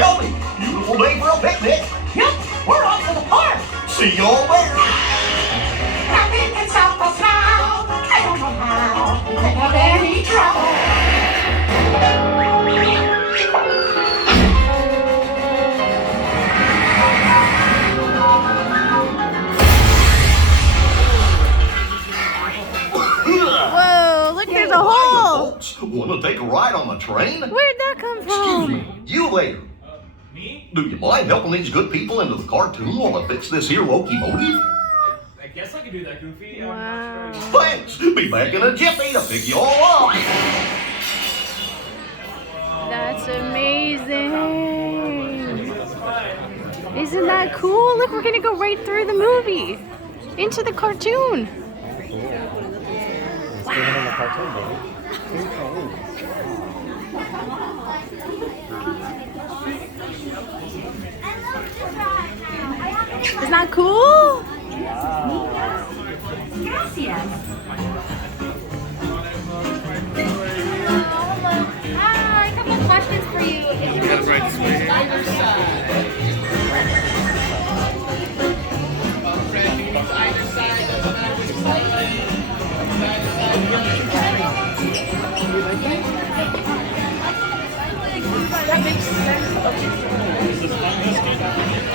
Howdy. Beautiful day for a picnic. Yep, we're off to the park. See y'all there. Nothing can stop us now. I don't know how. We could have any trouble. Whoa, look, there's a hole. Folks, want to take a ride on the train? Where'd that come Excuse from? me, you there. Me? Do you mind helping these good people into the cartoon while I fix this here locomotive? I guess I could do that, Goofy. Wow. I'm not sure. Thanks. Be back in a jiffy to pick you all up. That's amazing. Isn't that cool? Look, we're gonna go right through the movie into the cartoon. Isn't that cool? Hi, a couple of questions for you. Either side. That makes sense.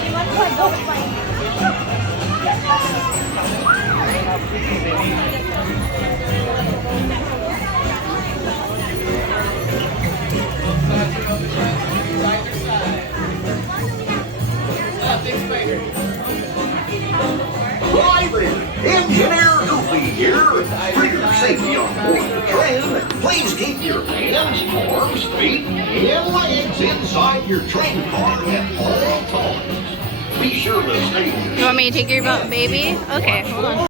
You want to play both fight? Hi there, Engineer Goofy here. For your safety on board the train, please keep your hands, arms, feet, and legs inside your train car at all times. Be sure to stay. You want me to take your baby? Okay, hold on.